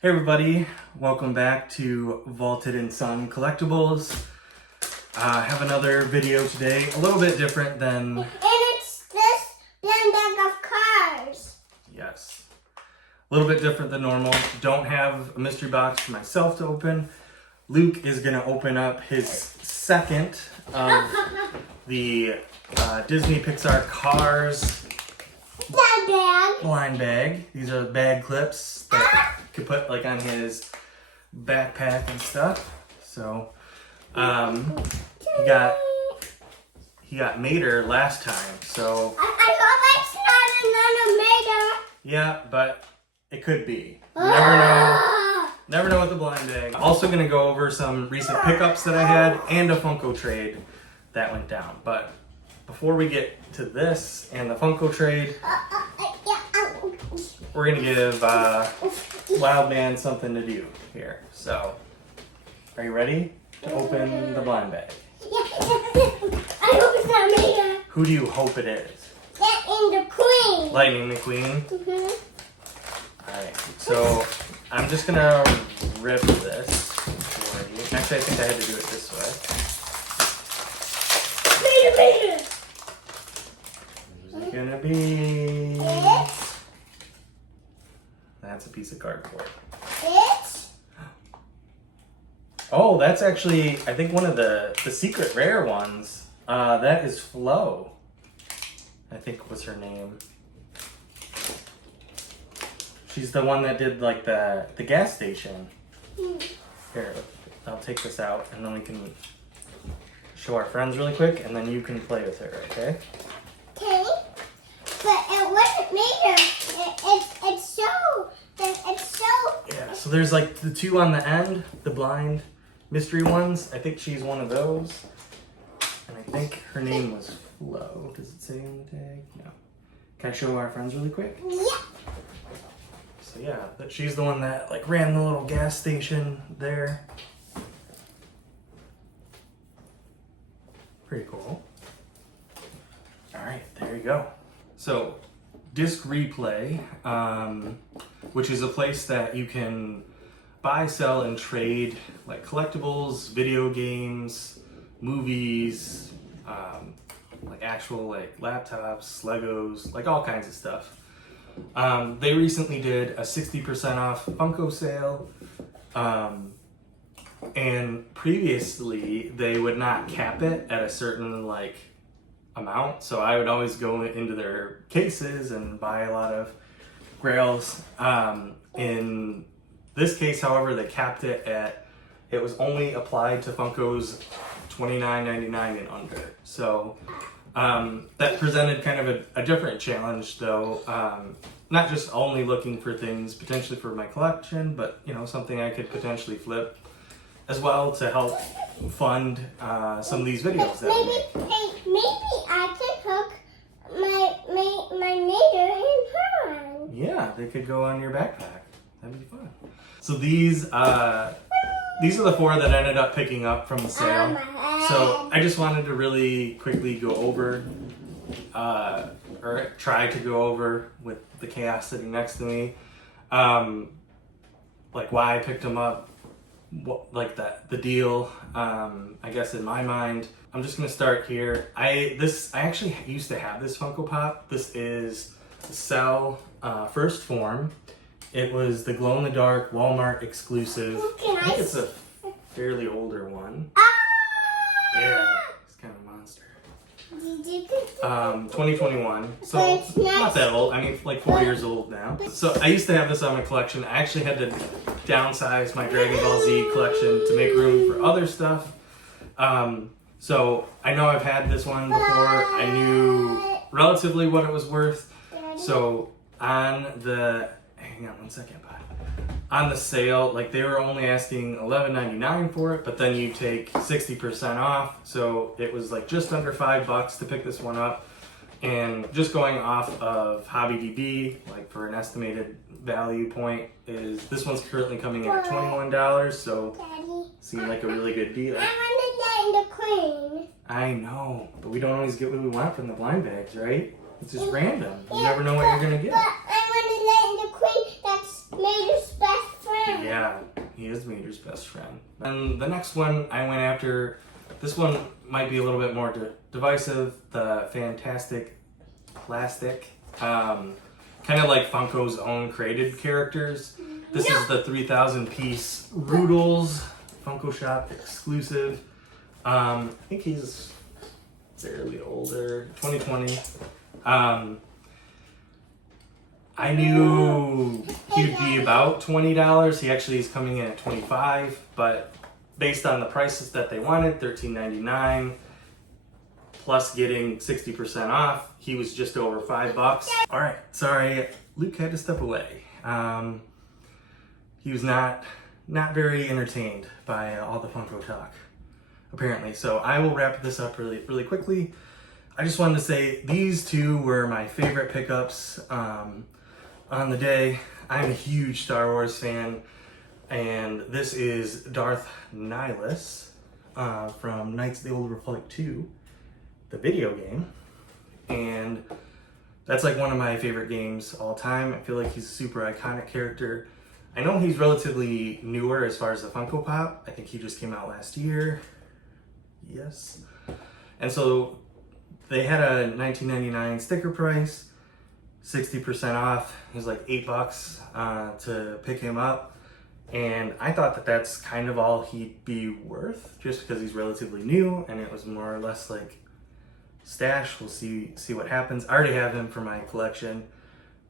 Hey everybody, welcome back to Vaulted and Son Collectibles. I have another video today, a little bit different than... And it's this blind bag of cars. Yes. A little bit different than normal. Don't have a mystery box for myself to open. Luke is going to open up his second of the Disney Pixar Cars blind bag. These are bag clips that you could put like on his backpack and stuff. So he got Mater last time. So I hope it's not another Mater. yeah, but it could be. You never know. Never know with the blind bag. I'm also gonna go over some recent pickups that I had and a Funko trade that went down. But before we get to this and the Funko trade, we're gonna give Wild Man something to do here. So, are you ready to open the blind bag? I hope it's not Mater. Who do you hope it is? Lightning the Queen. Lightning McQueen? Alright, so I'm just gonna rip this for you. Actually, I think I had to do it this way. Mater. Who's it gonna be? That's a piece of cardboard. It's Oh, that's actually, I think one of the secret rare ones. That is Flo. I think was her name. She's the one that did like the gas station. Here, I'll take this out and then we can show our friends really quick and then you can play with her, okay? okay, but it wasn't Mater. It's so. Yeah, so there's like the two on the end, the blind mystery ones. I think she's one of those. And I think her name was Flo. Does it say on the tag? No. Can I show our friends really quick? Yeah. So yeah, that she's the one that like ran the little gas station there. Pretty cool. All right, there you go. So DiscReplay, which is a place that you can buy, sell, and trade like collectibles, video games, movies, like actual like laptops, Legos, like all kinds of stuff. They recently did a 60% off Funko sale, and previously they would not cap it at a certain like amount, so I would always go into their cases and buy a lot of grails. In this case, however, they capped it at, it was only applied to Funko's $29.99 and under. So that presented kind of a different challenge though. Not just only looking for things potentially for my collection, but you know, something I could potentially flip as well to help fund some of these videos that we make. Maybe I could hook my Mater in her. Yeah, they could go on your backpack. That'd be fun. So these are the four that I ended up picking up from the sale. So I just wanted to really quickly go over, or try to go over with the chaos sitting next to me, like why I picked them up, what, like the deal. I guess in my mind, I'm just gonna start here. I actually used to have this Funko Pop. This is the Cell First Form. It was the glow-in-the-dark Walmart exclusive. I think it's a fairly older one. Yeah, it's kind of a monster. 2021, so not that old. I mean, like 4 years old now. So I used to have this on my collection. I actually had to downsize my Dragon Ball Z collection to make room for other stuff. So I know I've had this one before. I knew relatively what it was worth. So on the, hang on one second, bud. On the sale, like they were only asking $11.99 for it, but then you take 60% off. So it was like just under $5 to pick this one up. And just going off of HobbyDB, like for an estimated value point, is this one's currently coming in at $21. So seemed like a really good deal. I wanted that in the Queen. I know, but we don't always get what we want from the blind bags, right? It's just random. You never know what you're gonna get. But I wanted that in the Queen. That's Mater's best friend. Yeah, he is Mater's best friend. And the next one I went after, this one might be a little bit more divisive, the Fantastic Plastic. Kind of like Funko's own created characters. This is the 3,000 piece Roodles Funko Shop exclusive. I think he's fairly older, 2020. I knew he would be about $20. He actually is coming in at $25, but based on the prices that they wanted, $13.99, plus getting 60% off, he was just over $5. All right, sorry, Luke had to step away. He was not very entertained by all the Funko talk, apparently. So I will wrap this up really quickly. I just wanted to say these two were my favorite pickups on the day. I'm a huge Star Wars fan, and this is Darth Nihilus from Knights of the Old Republic 2, the video game. And that's like one of my favorite games all time. I feel like he's a super iconic character. I know he's relatively newer as far as the Funko Pop. I think he just came out last year. Yes. And so they had a $19.99 sticker price, 60% off. It was like $8 to pick him up. And I thought that that's kind of all he'd be worth, just because he's relatively new and it was more or less like stash. We'll see what happens. I already have him for my collection.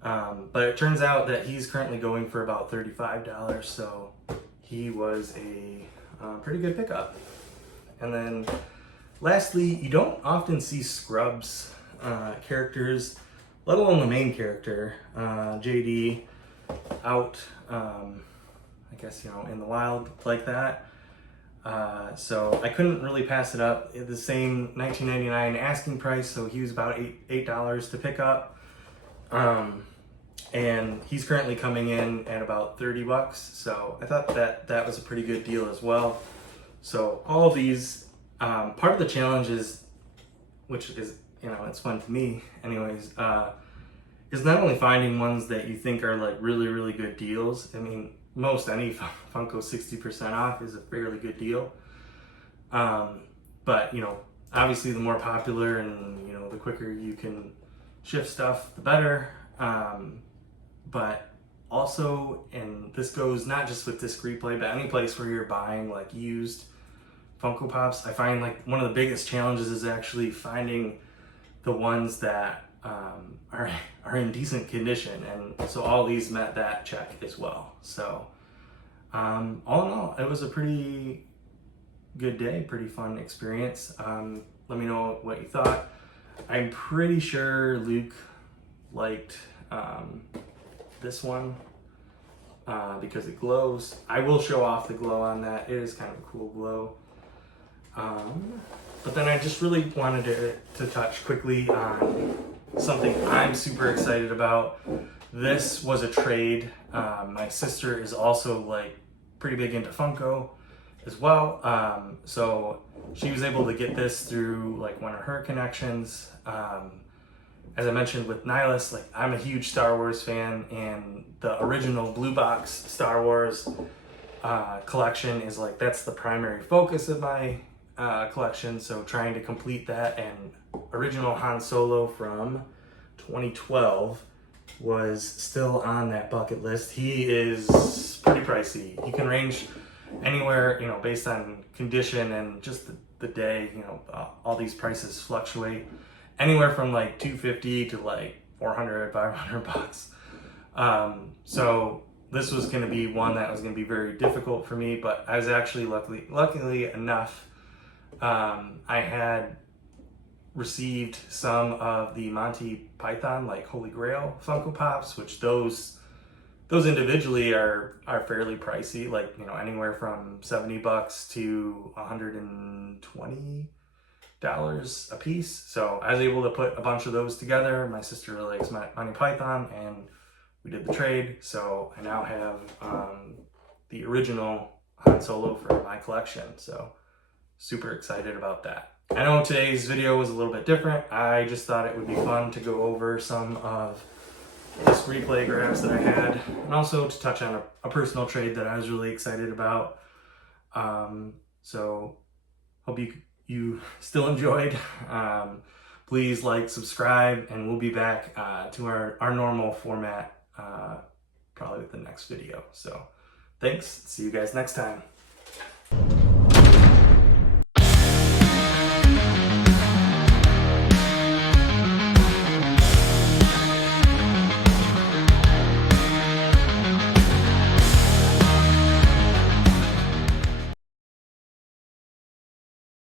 But it turns out that he's currently going for about $35, so he was a pretty good pickup. And then lastly, you don't often see Scrubs characters, let alone the main character, JD, out, I guess, in the wild like that. So I couldn't really pass it up. The same $19.99 asking price, so he was about $8 to pick up. And he's currently coming in at about $30, so I thought that was a pretty good deal as well. So all of these, part of the challenge is, which is, it's fun to me anyways, is not only finding ones that you think are like really good deals. I mean, most any Funko 60% off is a fairly good deal. But obviously the more popular and the quicker you can shift stuff, the better. But also, and this goes not just with DiscReplay, but any place where you're buying like used Funko Pops, I find like one of the biggest challenges is actually finding the ones that are in decent condition, and so all these met that check as well. So all in all, it was a pretty good day, pretty fun experience. Let me know what you thought. I'm pretty sure Luke liked this one because it glows. I will show off the glow on that. It is kind of a cool glow. But then I just really wanted to touch quickly on something I'm super excited about. This was a trade. My sister is also like pretty big into Funko as well. So she was able to get this through like one of her connections. As I mentioned with Nihilus, like I'm a huge Star Wars fan, and the original blue box Star Wars collection is like, that's the primary focus of my collection. So trying to complete that, and original Han Solo from 2012 was still on that bucket list. He is pretty pricey. He can range anywhere, based on condition and just the day, all these prices fluctuate anywhere from like $250 to like $400, $500. So this was going to be one that was going to be very difficult for me, but I was actually luckily enough, I had received some of the Monty Python, like Holy Grail Funko Pops, which those individually are fairly pricey, like anywhere from $70 to $120 a piece. So I was able to put a bunch of those together. My sister really likes Monty Python, and we did the trade. So I now have the original Han Solo for my collection. So super excited about that. I know today's video was a little bit different. I just thought it would be fun to go over some of disc replay grabs that I had, and also to touch on a personal trade that I was really excited about. So hope you still enjoyed. Please like, subscribe, and we'll be back to our normal format probably with the next video. So thanks. See you guys next time.